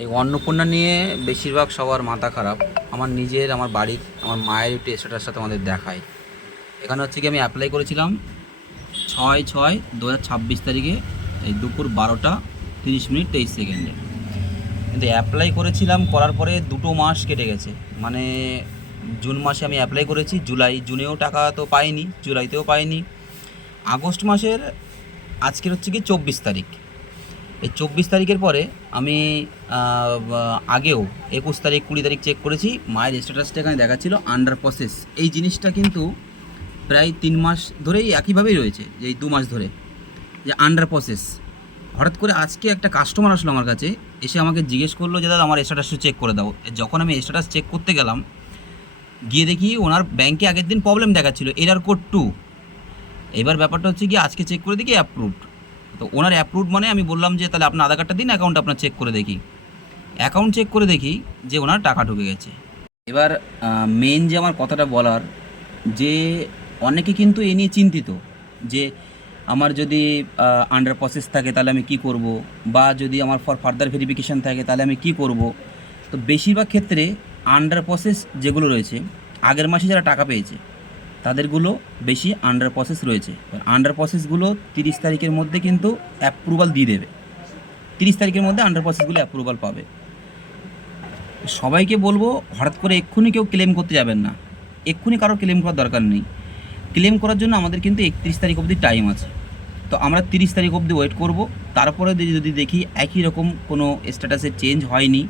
এই অন্নপূর্ণা নিয়ে বেশিরভাগ সবার মাথা খারাপ। আমার নিজের, আমার বাড়ির, আমার মায়ের একটু স্ট্যাটাসের সাথে আমাদের দেখায়। এখানে হচ্ছে কি আমি অ্যাপ্লাই করেছিলাম 6/6/2026 তারিখে, এই দুপুর 12:30:23। কিন্তু অ্যাপ্লাই করেছিলাম, করার পরে 2 মাস কেটে গেছে। মানে জুন মাসে আমি অ্যাপ্লাই করেছি, জুনেও টাকা তো পাইনি, জুলাইতেও পাইনি। আগস্ট মাসের আজকের হচ্ছে কি 24 তারিখ। এই 24 তারিখের পরে আমি আগেও 21 তারিখ 20 তারিখ চেক করেছি, মায়ের স্ট্যাটাসটা এখানে দেখাচ্ছিল আন্ডার প্রসেস। এই জিনিসটা কিন্তু প্রায় 3 মাস ধরেই একইভাবেই রয়েছে, যে এই 2 মাস ধরে যে আন্ডার প্রসেস। হঠাৎ করে আজকে একটা কাস্টমার আসলো আমার কাছে, এসে আমাকে জিজ্ঞেস করলো যে দাদা আমার স্ট্যাটাসটা চেক করে দাও। যখন আমি স্ট্যাটাস চেক করতে গেলাম, গিয়ে দেখি ওনার ব্যাংকে আগের দিন প্রবলেম দেখাচ্ছিল, এরার কোড 2। এবার ব্যাপারটা হচ্ছে কি, আজকে চেক করে দেখি অ্যাপ্রুভড। তো ওনার অ্যাপ্রুভড মানে আমি বললাম যে তাহলে আপনার আধার কার্ডটা দিন, অ্যাকাউন্ট আপনার চেক করে দেখি। অ্যাকাউন্ট চেক করে দেখি যে ওনার টাকা ঢুকে গেছে। এবার মেন যে আমার কথাটা বলার, যে অনেকে কিন্তু এ নিয়ে চিন্তিত যে আমার যদি আন্ডার প্রসেস থাকে তাহলে আমি কি করব, বা যদি আমার ফর ফার্দার ভেরিফিকেশান থাকে তাহলে আমি কি করব। তো বেশিরভাগ ক্ষেত্রে আন্ডার প্রসেস যেগুলো রয়েছে, আগের মাসে যারা টাকা পেয়েছে তাদেরগুলো বেশি আন্ডার প্রসেস রয়েছে। আন্ডার প্রসেসগুলো 30 তারিখের মধ্যে কিন্তু অ্যাপ্রুভাল দিয়ে দেবে। 30 তারিখের মধ্যে আন্ডার প্রসেসগুলো অ্যাপ্রুভাল পাবে। সবাইকে বলবো, হঠাৎ করে এক্ষুনি কেউ ক্লেম করতে যাবেন না। এক্ষুনি কারো ক্লেম করার দরকার নেই। ক্লেম করার জন্য আমাদের কিন্তু 31 তারিখ অবধি টাইম আছে। তো আমরা 30 তারিখ অবধি ওয়েট করব। তারপরে যদি দেখি একই রকম কোনো স্ট্যাটাসে চেঞ্জ হয়নি,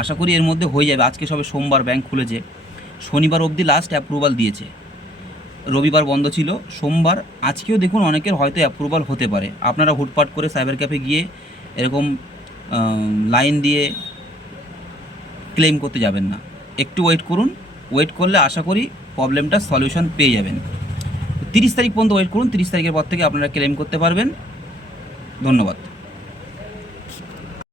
আশা করি এর মধ্যে হয়ে যাবে। আজকে সবে সোমবার, ব্যাংক খুলেছে, শনিবার অবধি লাস্ট অ্যাপ্রুভাল দিয়েছে, রবিবার বন্ধ ছিল, সোমবার। আজকেও দেখুন অনেকের হয়তো অ্যাপ্রুভাল হতে পারে। আপনারা হুটপাট করে সাইবার ক্যাফে গিয়ে এরকম লাইন দিয়ে ক্লেম করতে যাবেন না, একটু ওয়েট করুন। ওয়েট করলে আশা করি প্রবলেমটা সলিউশন পেয়ে যাবেন। 30 তারিখ পর্যন্ত ওয়েট করুন, 30 তারিখের পর থেকে আপনারা ক্লেম করতে পারবেন। ধন্যবাদ।